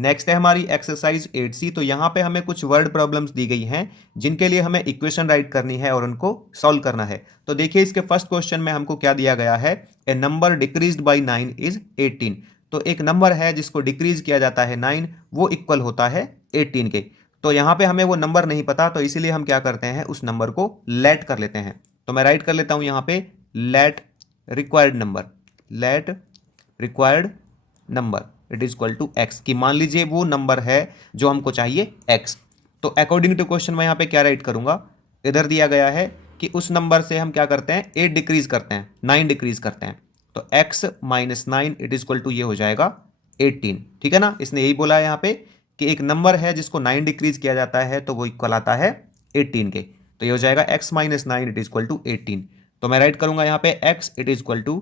Next है हमारी exercise 8C। तो यहाँ पे हमें कुछ वर्ड प्रॉब्लम्स दी गई हैं जिनके लिए हमें इक्वेशन राइट करनी है और उनको सॉल्व करना है। तो देखिए इसके फर्स्ट क्वेश्चन में हमको क्या दिया गया है, ए नंबर डिक्रीज्ड बाय 9 इज 18। तो एक नंबर है जिसको डिक्रीज किया जाता है 9, वो इक्वल होता है 18 के। तो यहाँ पे हमें वो नंबर नहीं पता, तो इसीलिए हम क्या करते हैं, उस नंबर को लेट कर लेते हैं। तो मैं राइट कर लेता हूँ यहाँ पे let required number, let required number it is equal to x, कि मान लीजिए वो नंबर है जो हमको चाहिए एक्स। तो अकॉर्डिंग टू क्वेश्चन मैं यहाँ पे क्या राइट करूंगा, इधर दिया गया है कि उस नंबर से हम क्या करते हैं, 8 डिक्रीज करते हैं, 9 डिक्रीज करते हैं। तो x minus 9 it is equal to ये हो जाएगा 18। ठीक है ना, इसने यही बोला है यहाँ पे कि एक नंबर है जिसको 9 डिक्रीज किया जाता है तो वो इक्वल आता है 18 के। तो ये हो जाएगा x minus 9 it is equal to 18। तो मैं राइट करूंगा यहाँ पे x it is equal to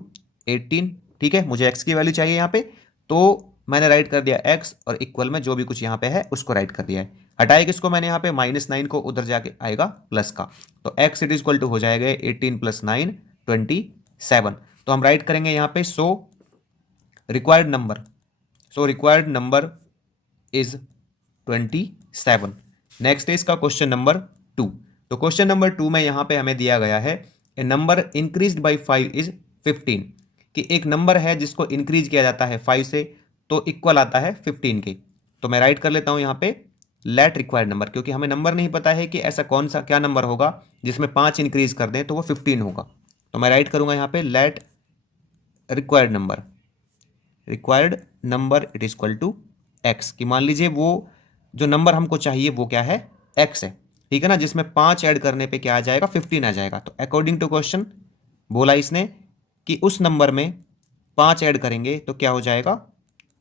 18। ठीक है, मुझे x की वैल्यू चाहिए यहाँ पे, तो मैंने राइट कर दिया x और इक्वल में जो भी कुछ यहाँ पे है उसको राइट कर दिया है। हटाए किसको मैंने यहाँ पे, -9 को, उधर जाके आएगा प्लस का। तो x it is equal to हो जाएगा 18 प्लस 9 27। तो हम राइट करेंगे यहाँ पे so required number is 27। Next है इसका क्वेश्चन नंबर 2। तो क्वेश्चन नंबर 2 में यहाँ पे हमें दिया गया है ए नंबर इंक्रीज्ड बाय 5 इज 15, कि एक नंबर है जिसको इंक्रीज किया जाता है 5 से तो इक्वल आता है 15 के। तो मैं राइट कर लेता हूँ यहाँ पे लेट रिक्वायर्ड नंबर, क्योंकि हमें नंबर नहीं पता है कि ऐसा कौन सा क्या नंबर होगा जिसमें 5 इंक्रीज कर दें तो वो 15 होगा। तो मैं राइट करूँगा यहाँ पे let required number it is equal to x, कि मान लीजिए वो जो नंबर हमको चाहिए वो क्या है, एक्स है। ठीक है ना, जिसमें 5 ऐड करने पे क्या आ जाएगा, 15 आ जाएगा। तो अकॉर्डिंग टू क्वेश्चन बोला इसने कि उस नंबर में 5 ऐड करेंगे तो क्या हो जाएगा,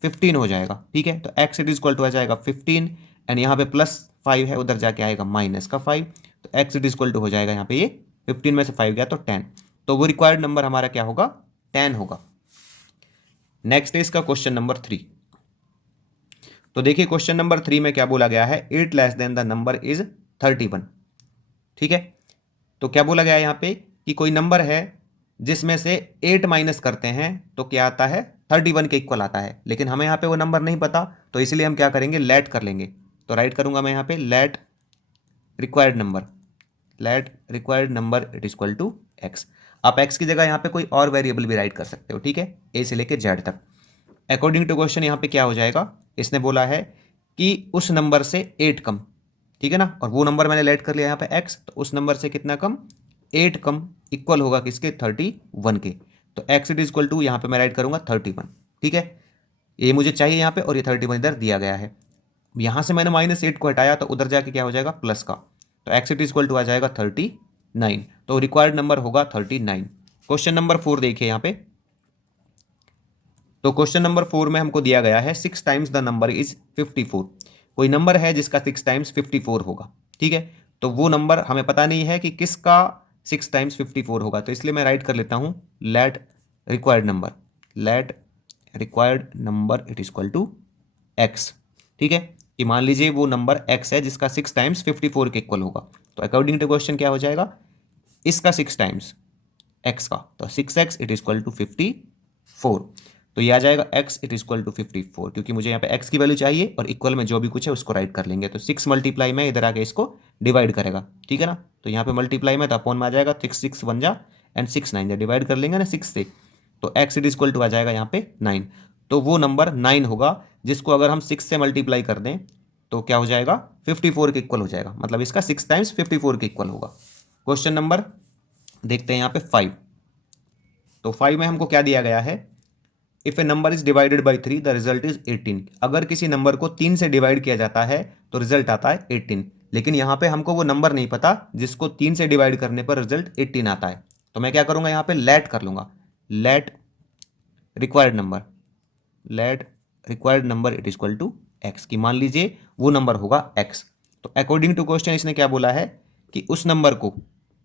15 हो जाएगा। ठीक है, तो x it is equal to आ जाएगा 15 एंड यहाँ पे +5 है, उधर जाके आएगा -5। तो x it is equal to हो जाएगा यहाँ पे ये 15 में से 5 गया तो 10। तो वो रिक्वायर्ड नंबर हमारा क्या होगा, 10 होगा। नेक्स्ट है इसका क्वेश्चन नंबर 3। तो देखिए क्वेश्चन नंबर 3 में क्या बोला गया है, 8 less than the number is 31। ठीक है, तो क्या बोला गया है यहाँ पे कि कोई नंबर है जिसमें से 8 माइनस करते हैं तो क्या आता है, 31 के इक्वल आता है। लेकिन हमें यहाँ पे वो नंबर नहीं पता, तो इसलिए हम क्या करेंगे, लेट कर लेंगे। तो राइट करूंगा मैं यहाँ पे let required number it is equal to x. आप एक्स की जगह यहाँ पे कोई और वेरिएबल भी राइट कर सकते हो। ठीक है, ए से लेके जेड तक। अकॉर्डिंग टू क्वेश्चन यहाँ पे क्या हो जाएगा, इसने बोला है कि उस नंबर से 8 कम। ठीक है ना, और वो नंबर मैंने लेट कर लिया यहाँ पे x, तो उस नंबर से कितना कम, 8 कम, इक्वल होगा किसके, 31 के। तो x it is equal to यहाँ पे मैं राइट करूंगा 31। ठीक है, ये मुझे चाहिए यहाँ पे और ये 31 इधर दिया गया है। यहाँ से मैंने -8 को हटाया तो उधर जाके क्या हो जाएगा, प्लस का। तो x it is equal to आ जाएगा 39। तो रिक्वायर्ड नंबर होगा 39। क्वेश्चन नंबर 4 देखिए यहाँ पे। तो क्वेश्चन नंबर 4 में हमको दिया गया है 6 टाइम्स द नंबर इज 54। कोई नंबर है जिसका 6 टाइम्स 54 होगा। ठीक है, तो वो नंबर हमें पता नहीं है कि किसका 6 टाइम्स 54 होगा, तो इसलिए मैं राइट कर लेता हूँ let required number it is equal to x. ठीक है, कि मान लीजिए वो नंबर एक्स है जिसका 6 टाइम्स 54 के इक्वल होगा। तो अकॉर्डिंग टू क्वेश्चन क्या हो जाएगा, इसका 6 टाइम्स एक्स का, तो 6x it is equal to 54। तो ये आ जाएगा x it is equal to 54, क्योंकि मुझे यहाँ पे x की वैल्यू चाहिए और इक्वल में जो भी कुछ है उसको राइट कर लेंगे। तो 6 मल्टीप्लाई में इधर आके इसको डिवाइड करेगा। ठीक है ना, तो यहाँ पे मल्टीप्लाई में तो अपॉन में आ जाएगा, 6 1 जा एंड 6 9 जा, डिवाइड कर लेंगे ना 6 से, तो x it is equal to आ जाएगा यहाँ पे 9। तो वो नंबर 9 होगा जिसको अगर हम 6 से मल्टीप्लाई कर दें तो क्या हो जाएगा, 54 के इक्वल हो जाएगा। मतलब इसका 6 टाइम्स 54 के इक्वल होगा। क्वेश्चन नंबर देखते हैं यहाँ पे 5। तो 5 में हमको क्या दिया गया है, if A number is divided by 3 the result is 18। अगर किसी नंबर को 3 से डिवाइड किया जाता है तो रिजल्ट आता है 18। लेकिन यहाँ पे हमको वो नंबर नहीं पता जिसको 3 से डिवाइड करने पर रिजल्ट 18 आता है। तो मैं क्या करूँगा, यहाँ पे लेट कर लूँगा, let required number it is equal to x, की मान लीजिए वो नंबर होगा एक्स। तो अकॉर्डिंग टू क्वेश्चन इसने क्या बोला है कि उस नंबर को,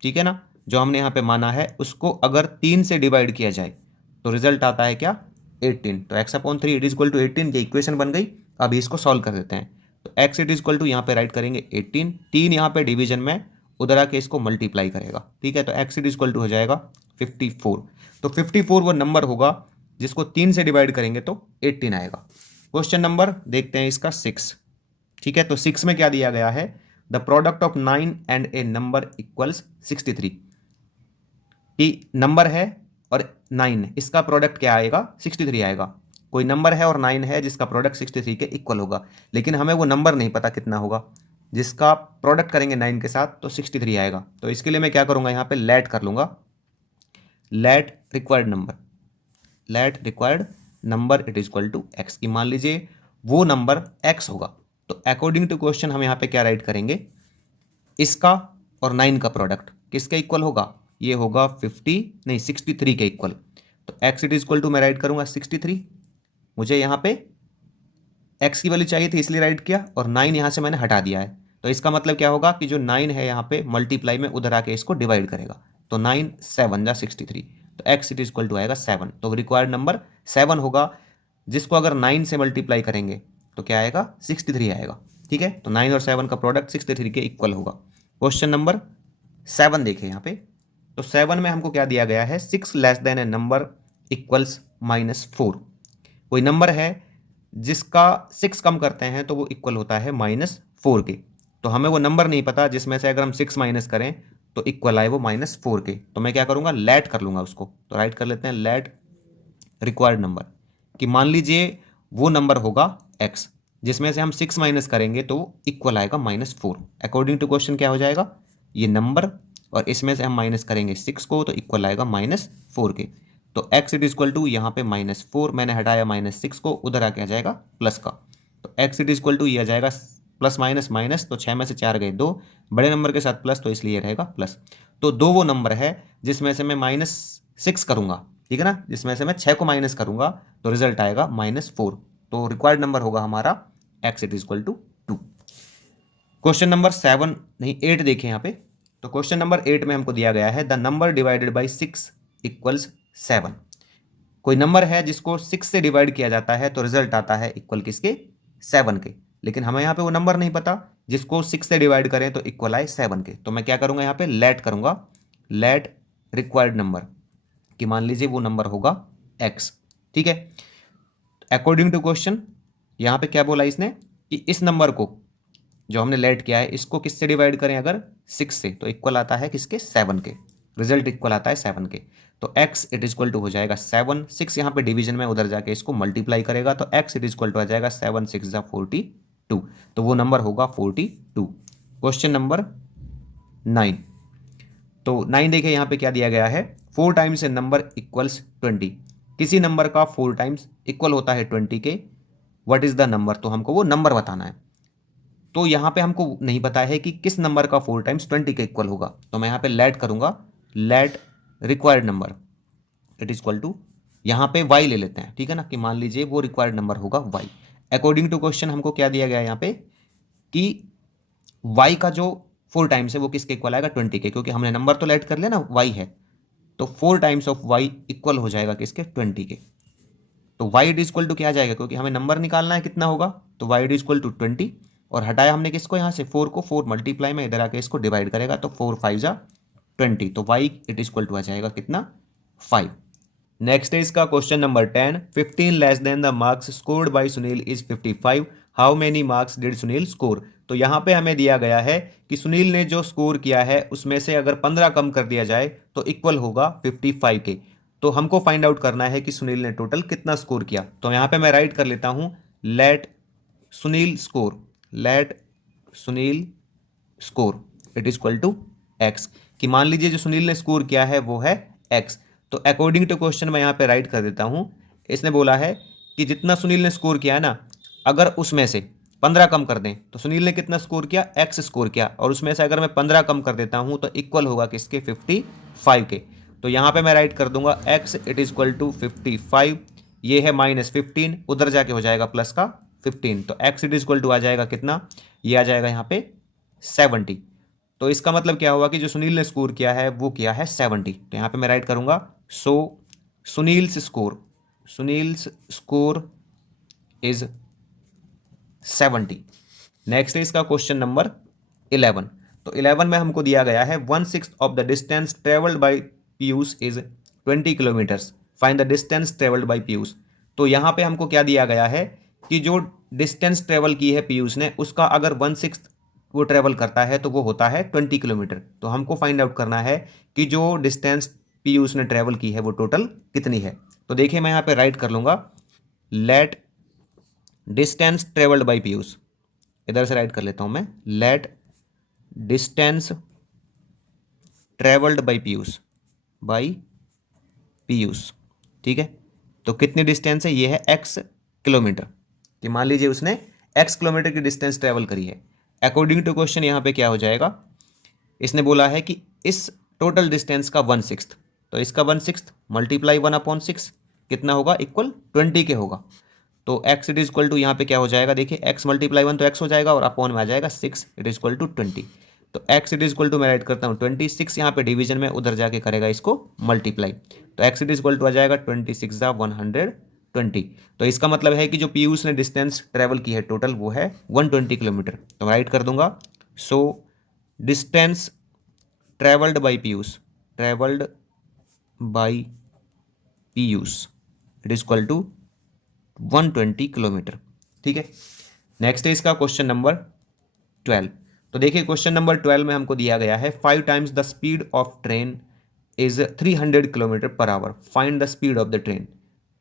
ठीक है ना, जो हमने यहाँ पे माना है उसको अगर 3 से डिवाइड किया जाए तो रिजल्ट आता है क्या, 18। तो x/3 it is equal to 18 ये इक्वेशन बन गई। अभी इसको सॉल्व कर देते हैं। तो x it is equal to यहाँ पे राइट करेंगे 18, 3 यहाँ पे डिवीजन में, उधर आके इसको मल्टीप्लाई करेगा। ठीक है, तो x it is equal to हो जाएगा 54। तो 54 वो नंबर होगा जिसको 3 से डिवाइड करेंगे तो 18 आएगा। क्वेश्चन नंबर देखते हैं इसका 6। ठीक है, तो 6 में क्या दिया गया है, the product of 9 and A number equals 63। कि नंबर है और 9, इसका प्रोडक्ट क्या आएगा, 63 आएगा। कोई नंबर है और 9 है जिसका प्रोडक्ट 63 के इक्वल होगा, लेकिन हमें वो नंबर नहीं पता कितना होगा। जिसका प्रोडक्ट करेंगे 9 के साथ तो 63 आएगा। तो इसके लिए मैं क्या करूंगा, यहाँ पे लेट कर लूंगा, let required number, let required number it is equal to x. की मान लीजिए वो नंबर एक्स होगा, तो अकॉर्डिंग टू क्वेश्चन हम यहाँ पे क्या राइट करेंगे, इसका और 9 का प्रोडक्ट किसके इक्वल होगा, ये होगा 63 के इक्वल। तो x it is equal to मैं राइट करूंगा 63। मुझे यहाँ पे एक्स की वैल्यू चाहिए थी इसलिए राइट किया, और 9 यहाँ से मैंने हटा दिया है। तो इसका मतलब क्या होगा कि जो 9 है यहाँ पे मल्टीप्लाई में उधर आके इसको डिवाइड करेगा। तो 9 7 जा 63, तो x it is equal to आएगा 7। तो रिक्वायर्ड नंबर 7 होगा, जिसको अगर 9 से मल्टीप्लाई करेंगे तो क्या आएगा, 63 आएगा। ठीक है, तो 9 और 7 का प्रोडक्ट 63 के इक्वल होगा। क्वेश्चन नंबर 7 देखें यहाँ पे, तो 7 में हमको क्या दिया गया है, 6 लेस देन ए नंबर इक्वल्स -4। कोई नंबर है जिसका 6 कम करते हैं तो वो इक्वल होता है -4 के। तो हमें वो नंबर नहीं पता जिसमें से अगर हम 6 माइनस करें तो इक्वल आए वो -4 के। तो मैं क्या करूँगा, लेट कर लूँगा उसको। तो राइट कर लेते हैं लेट रिक्वायर्ड नंबर, कि मान लीजिए वो नंबर होगा x, जिसमें से हम 6 माइनस करेंगे तो इक्वल आएगा -4। अकॉर्डिंग टू क्वेश्चन क्या हो जाएगा, ये नंबर और इसमें से हम माइनस करेंगे 6 को तो इक्वल आएगा -4 के। तो x इट इक्वल टू यहाँ पे -4, मैंने हटाया -6 को, उधर आके आ जाएगा प्लस का। तो x इट इक्वल टू ये आ जाएगा प्लस माइनस माइनस, तो 6 में से 4 गए 2, बड़े नंबर के साथ प्लस तो इसलिए रहेगा प्लस। तो 2 वो नंबर है जिसमें से मैं -6 करूँगा, ठीक है ना, जिसमें से मैं 6 को माइनस करूँगा तो रिजल्ट आएगा -4। तो रिक्वायर्ड नंबर होगा हमारा x it equal to 2। Question number 7 नहीं 8 देखें यहाँ पे, तो क्वेश्चन नंबर 8 में हमको दिया गया है the number divided by 6 equals 7। कोई नंबर है जिसको 6 से डिवाइड किया जाता है तो रिजल्ट आता है इक्वल किसके, 7 के। लेकिन हमें यहाँ पे वो नंबर नहीं पता जिसको 6 से डिवाइड करें तो इक्वल आए 7 के। तो मैं क्या करूँगा, यहाँ पे लेट करूँगा, लेट रिक्वायर्ड नंबर, कि मान लीजिए वो नंबर होगा x। ठीक है, अकॉर्डिंग टू क्वेश्चन यहाँ पे क्या बोला इसने, कि इस नंबर को जो हमने लेट किया है इसको किससे डिवाइड करें अगर 6 से, तो इक्वल आता है किसके, 7 के। रिजल्ट इक्वल आता है 7 के। तो x इट इक्वल टू हो जाएगा 7, 6 यहाँ पे डिवीजन में उधर जाके इसको मल्टीप्लाई करेगा तो x इट इक्वल टू आ जाएगा 7 6 जा 42, तो वो नंबर होगा 42। क्वेश्चन नंबर 9, तो 9 देखिए यहाँ पे क्या दिया गया है, 4 टाइम्स ए नंबर इक्वल्स 20। किसी नंबर का 4 टाइम्स इक्वल होता है 20 के, व्हाट इज द नंबर, तो हमको वो नंबर बताना है। तो यहाँ पे हमको नहीं पता है कि किस नंबर का 4 टाइम्स 20 के इक्वल होगा। तो मैं यहाँ पे लेट करूँगा, let required number it is equal to, यहाँ पे y ले लेते हैं, ठीक है ना, कि मान लीजिए वो रिक्वायर्ड नंबर होगा y। अकॉर्डिंग टू क्वेश्चन हमको क्या दिया गया है यहाँ पे, कि y का जो 4 टाइम्स है वो किसके इक्वल आएगा, 20 के, क्योंकि हमने नंबर तो लेट कर लिया ना, y है। तो 4 टाइम्स ऑफ y इक्वल हो जाएगा किसके, 20 के। तो y इज इक्वल टू क्या आ जाएगा, क्योंकि हमें नंबर निकालना है कितना होगा, तो y इज इक्वल टू 20, और हटाया हमने किसको यहाँ से 4 को, 4 मल्टीप्लाई में इधर आके इसको डिवाइड करेगा तो 4 5 जा 20, तो y it is equal to आ जाएगा कितना, 5। नेक्स्ट है इसका question number 10, 15 less than the marks scored by Sunil is 55, how many marks did Sunil score. तो यहाँ पे हमें दिया गया है कि सुनील ने जो स्कोर किया है उसमें से अगर 15 कम कर दिया जाए तो इक्वल होगा 55 के। तो हमको फाइंड आउट करना है कि सुनील ने टोटल कितना स्कोर किया। तो यहाँ पे मैं राइट कर लेता हूँ, let Sunil score, let Sunil score it is equal to x, कि मान लीजिए जो सुनील ने स्कोर किया है वो है एक्स। तो अकॉर्डिंग टू क्वेश्चन मैं यहाँ पे राइट कर देता हूँ, इसने बोला है कि जितना सुनील ने स्कोर किया है ना, अगर उसमें से 15 कम कर दें तो सुनील ने कितना स्कोर किया, एक्स स्कोर किया, और उसमें से अगर मैं 15 कम कर देता हूँ तो इक्वल होगा किसके, 55 के। तो यहाँ पे मैं राइट कर दूंगा x it is equal to 55, ये है -15, उधर जाके हो जाएगा प्लस का 15, तो x it is equal to आ जाएगा कितना, ये आ जाएगा यहाँ पे 70। तो इसका मतलब क्या हुआ कि जो सुनील ने स्कोर किया है वो किया है 70। तो यहाँ पे मैं राइट करूँगा, सो Sunil's score, Sunil's score is 70। Next है इसका क्वेश्चन नंबर 11, तो 11 में हमको दिया गया है 1/6 of the distance travelled by Piyush is 20 kilometres, find the distance travelled by Piyush. तो यहाँ पे हमको क्या दिया गया है कि कि जो डिस्टेंस ट्रेवल की है पीयूष ने उसका अगर 1/6 वो ट्रेवल करता है तो वो होता है 20 किलोमीटर। तो हमको फाइंड आउट करना है कि जो डिस्टेंस पीयूष ने ट्रेवल की है वो टोटल कितनी है। तो देखिए मैं यहाँ पे राइट कर लूँगा, let distance travelled by Piyush, इधर से राइट कर लेता हूँ मैं, let distance travelled by Piyush, by Piyush, ठीक है। तो कितनी डिस्टेंस है, ये है x किलोमीटर, कि मान लीजिए उसने x किलोमीटर की डिस्टेंस ट्रेवल करी है। अकॉर्डिंग टू क्वेश्चन यहाँ पे क्या हो जाएगा, इसने बोला है कि इस टोटल डिस्टेंस का 1/6, तो इसका 1/6 मल्टीप्लाई 1/6 कितना होगा, इक्वल 20 के होगा। तो x it is equal to यहाँ पे क्या हो जाएगा, देखिए x मल्टीप्लाई 1 तो x हो जाएगा और अपॉन में आ जाएगा 6 इट इज इक्वल टू 20। तो x it is equal to मैं राइट करता हूँ 26, यहाँ पे डिवीजन में उधर जाके करेगा इसको मल्टीप्लाई, तो x it is equal to आ जाएगा 26 × 120। तो इसका मतलब है कि जो पीयूष ने डिस्टेंस ट्रेवल की है टोटल वो है 120 किलोमीटर। तो राइट कर दूंगा, so distance travelled by Piyush, travelled by Piyush it is equal to 120 kilometre, ठीक है। नेक्स्ट है इसका क्वेश्चन नंबर 12। तो देखिए क्वेश्चन नंबर 12 में हमको दिया गया है 5 times the speed of train is 300 kilometre per our, find the speed of the train.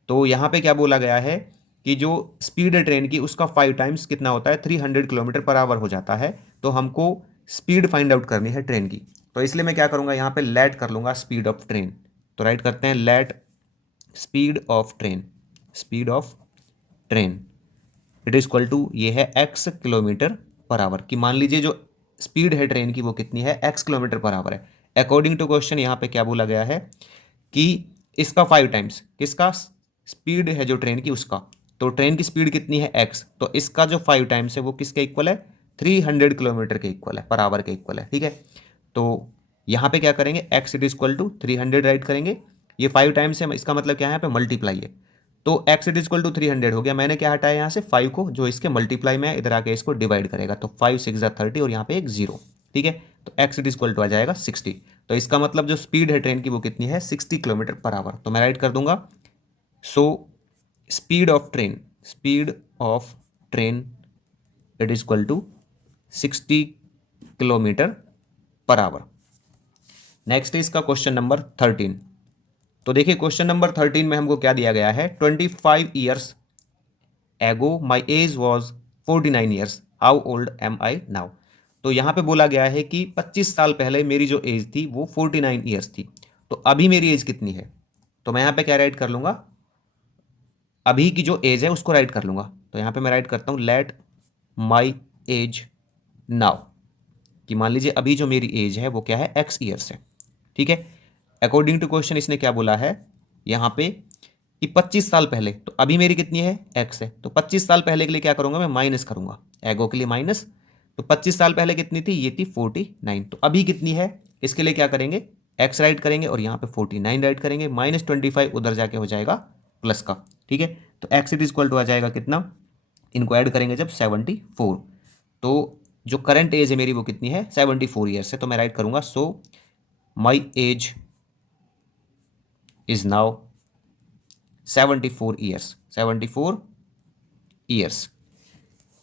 तो यहाँ पे क्या बोला गया है कि जो स्पीड है ट्रेन की उसका 5 टाइम्स कितना होता है, 300 किलोमीटर पर आवर हो जाता है। तो हमको स्पीड फाइंड आउट करनी है ट्रेन की, तो इसलिए मैं क्या करूँगा, यहाँ पे लेट कर लूँगा स्पीड ऑफ ट्रेन। तो राइट करते हैं, let speed of train, speed of train it is equal to, ये है x किलोमीटर पर आवर, कि मान लीजिए जो स्पीड है ट्रेन की वो कितनी है, x किलोमीटर पर आवर है। अकॉर्डिंग टू क्वेश्चन यहाँ पे क्या बोला गया है कि इसका 5 टाइम्स, किसका, स्पीड है जो ट्रेन की उसका, तो ट्रेन की स्पीड कितनी है x, तो इसका जो 5 टाइम्स है वो किसके इक्वल है, 300 किलोमीटर के इक्वल है, पर आवर के इक्वल है, ठीक है। तो यहाँ पे क्या करेंगे, x it is equal to 300 write करेंगे, ये 5 टाइम्स है, इसका मतलब क्या है, यहाँ पे मल्टीप्लाई है। तो x it is equal to 300 हो गया, मैंने क्या हटाया यहाँ से 5 को, जो इसके मल्टीप्लाई में है, इधर आके इसको डिवाइड करेगा, तो 5 6 30 और यहाँ पे एक 0, ठीक है। तो x it is equal to आ जाएगा 60। तो इसका मतलब जो स्पीड है ट्रेन की वो कितनी है, 60 किलोमीटर पर आवर। तो मैं राइट कर दूंगा, so speed of train, speed of train it is equal to 60 kilometre per hour. Next है इसका क्वेश्चन नंबर 13। तो देखिए क्वेश्चन नंबर 13 में हमको क्या दिया गया है, 25 years ago my age was 49 years, how old am I now. तो यहाँ पे बोला गया है कि 25 साल पहले मेरी जो एज थी वो 49 ईयर्स थी, तो अभी मेरी एज कितनी है। तो मैं यहाँ पे क्या राइट कर लूँगा, अभी की जो एज है उसको राइट कर लूँगा। तो यहाँ पे मैं राइट करता हूँ, लेट माई एज नाउ, कि मान लीजिए अभी जो मेरी एज है वो क्या है, x ईयर्स है, ठीक है। अकॉर्डिंग टू क्वेश्चन इसने क्या बोला है यहाँ पे कि 25 साल पहले, तो अभी मेरी कितनी है, x है, तो 25 साल पहले के लिए क्या करूँगा, मैं माइनस करूँगा, एगो के लिए माइनस। तो 25 साल पहले कितनी थी, ये थी 49, तो अभी कितनी है, इसके लिए क्या करेंगे, x राइट करेंगे और यहाँ पे 49 राइट करेंगे, -25 उधर जाके हो जाएगा प्लस का, ठीक है। तो x it is equal to आ जाएगा कितना, इनको ऐड करेंगे जब 74। तो जो करंट एज है मेरी वो कितनी है, 74 ईयर्स है। तो मैं राइट करूँगा, so my age is now 74 years, 74 years.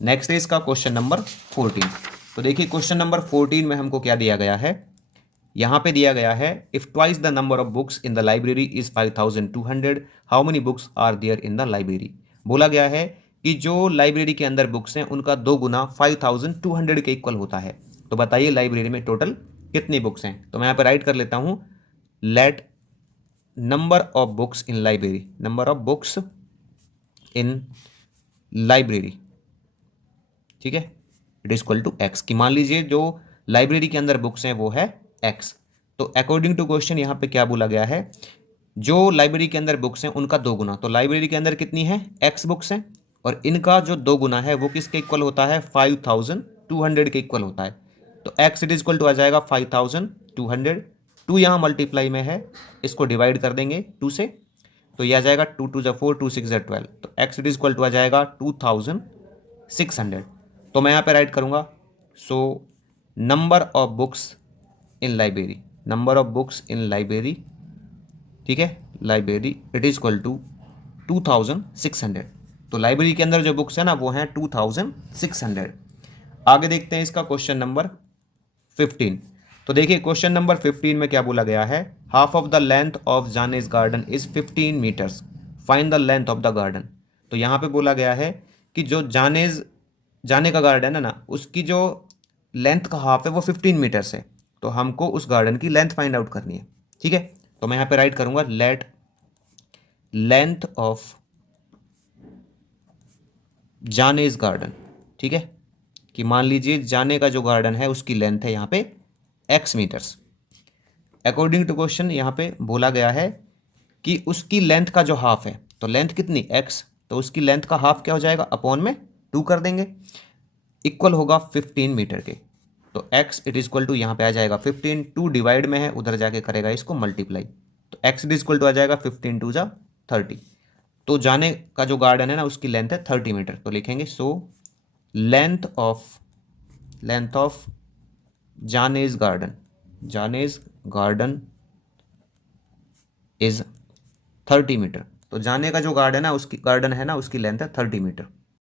Next है इसका क्वेश्चन नंबर 14। तो देखिए क्वेश्चन नंबर 14 में हमको क्या दिया गया है, यहाँ पे दिया गया है, if twice the number of books in the library is 5200, how many books are there in the library. बोला गया है कि जो लाइब्रेरी के अंदर बुक्स हैं उनका 2 गुना 5200 के इक्वल होता है। तो बताइए लाइब्रेरी में टोटल कितनी बुक्स हैं। तो मैं यहाँ पे राइट कर लेता हूँ, let number of books in library, number of books in library, ठीक है, it is equal to x, कि मान लीजिए जो लाइब्रेरी के अंदर बुक्स हैं वो है एक्स। तो अकॉर्डिंग टू क्वेश्चन यहाँ पे क्या बोला गया है, जो लाइब्रेरी के अंदर बुक्स हैं उनका 2 गुना, तो लाइब्रेरी के अंदर कितनी है, एक्स बुक्स हैं, और इनका जो 2 गुना है वो किसके इक्वल होता है, 5200 के इक्वल होता है। तो x it is equal to आ जाएगा 5200, 2 यहाँ मल्टीप्लाई में है, इसको डिवाइड कर देंगे 2 से, तो यह आ जाएगा 2 2 × 4, 2 6 × 12, तो x it is equal to आ जाएगा 2600। तो मैं यहाँ पे राइट करूँगा, so number of books in library, number of books in library, ठीक है, library it is equal to 2600। तो लाइब्रेरी के अंदर जो बुक्स है ना वो हैं 2600। आगे देखते हैं इसका क्वेश्चन नंबर 15। तो देखिए क्वेश्चन नंबर 15 में क्या बोला गया है, half of the length of Jane's garden is 15 meters, find the length of the garden. तो यहाँ पे बोला गया है कि जो जाने का गार्डन है ना उसकी जो लेंथ का हाफ है वो 15 मीटर्स है, तो हमको उस गार्डन की लेंथ फाइंड आउट करनी है। ठीक है, तो मैं यहाँ पे राइट करूंगा late length of Jane's garden. ठीक है, कि मान लीजिए जाने का जो गार्डन है उसकी लेंथ है यहाँ पे x metres. According to question यहाँ पे बोला गया है कि उसकी लेंथ का जो हाफ है, तो लेंथ कितनी x, तो उसकी लेंथ का हाफ क्या हो जाएगा, अपॉन में 2 कर देंगे, इक्वल होगा 15 मीटर के। तो x it is equal to यहाँ पे आ जाएगा 15, 2 डिवाइड में है उधर जाके करेगा इसको मल्टीप्लाई, तो x it is equal to आ जाएगा 15 2 जा 30। तो जाने का जो गार्डन है ना उसकी लेंथ है 30 मीटर, तो लिखेंगे so length of Jane's garden is 30 meter. तो जाने का जो गार्डन है ना उसकी लेंथ है 30 मीटर।